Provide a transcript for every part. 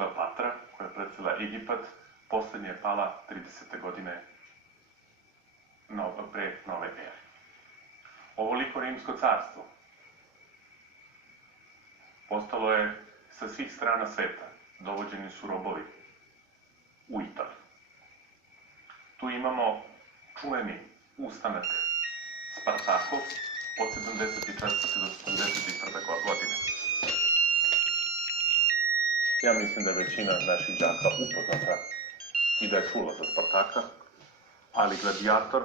Kleopatra, koja je predstavila Egipat, poslednja je pala 30. godine pre nove ere. Ovoliko rimsko carstvo postalo je sa svih strana sveta, dovođeni su robovi u Italiju. Tu imamo čuveni ustanak Spartakov od 74. do 71. godine. Ja mislim da je većina naših đaka upoznata i da je čula za Spartaka, ali gladijator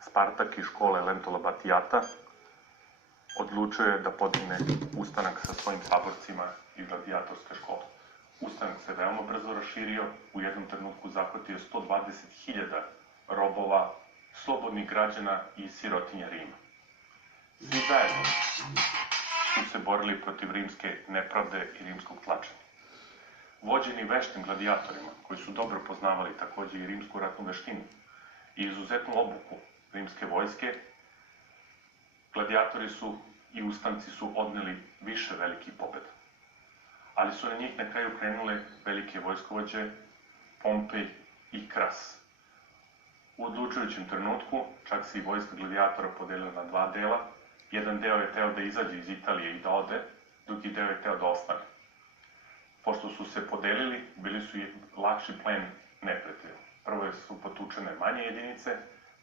Spartak iz škole Lentola Batijata odlučuje da podigne ustanak sa svojim saborcima iz gladijatorske škole. Ustanak se veoma brzo raširio, u jednom trenutku zahvatio 120.000 robova, slobodnih građana i sirotinja Rima. Svi zajedno su se borili protiv rimske nepravde i rimskog tlačenja. Vođeni veštim gladijatorima, koji su dobro poznavali takođe i rimsku ratnu veštinu i izuzetnu obuku rimske vojske, gladijatori su i ustanci su odneli više velikih pobjeda. Ali su na njih na kraju krenule velike vojskovođe Pompej i Kras. U odlučujućem trenutku čak se i vojska gladijatora podelila na dva dela. Jedan deo je teo da izađe iz Italije i da ode, drugi deo je teo da ostane. Pošto su se podelili, bili su i lakši plen neprijatelja. Prvo su potučene manje jedinice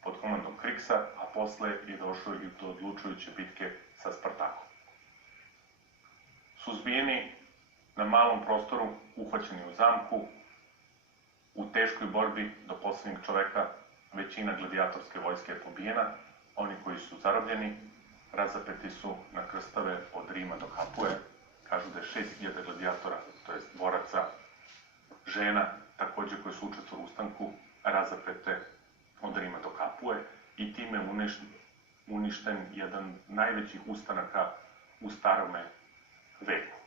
pod komandom Kriksa, a posle je došlo i do odlučujuće bitke sa Spartakom. Suzbijeni na malom prostoru, uhvaćeni u zamku, u teškoj borbi do poslednjeg čoveka, većina gladijatorske vojske je pobijena, oni koji su zarobljeni razapeti su na krstove od Rima do Kapue. Kažu da je 6.000 gladijatora, to je boraca, žena, takođe koji su učestvovali u ustanku, razapete od Rima do Kapue i time uništen jedan najvećih ustanaka u starome veku.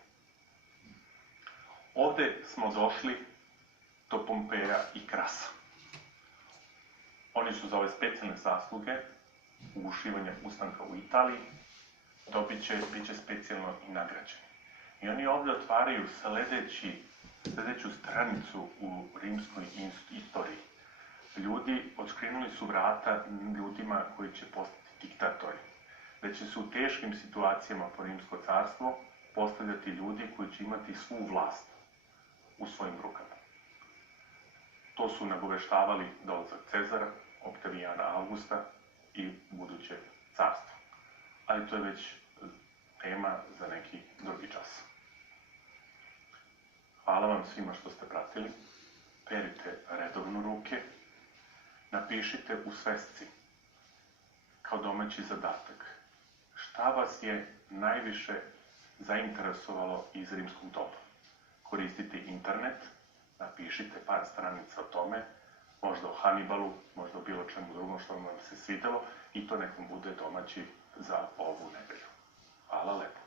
Ovde smo došli do Pompeja i Krasa. Oni su za ove specijalne zasluge ugušivanja ustanka u Italiji biće specijalno i nagrađeni. I oni ovde otvaraju sledeću stranicu u rimskoj istoriji. Ljudi odškrinuli su vrata ljudima koji će postati diktatori. Da će se u teškim situacijama po rimsko carstvo postavljati ljudi koji će imati svu vlast u svojim rukama. To su nagoveštavali dolazak Cezara, Oktavijana Augusta i buduće carstvo. Ali to je već tema za neki drugi čas. Hvala vam svima što ste pratili. Perite redovno ruke. Napišite u svesci kao domaći zadatak šta vas je najviše zainteresovalo iz rimskog doba. Koristite internet, napišite par stranica o tome, možda o Hannibalu, možda o bilo čemu drugom što vam se svidelo i to nekom bude domaći za ovu nedelju. Hvala lepo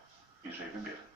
i živi bili.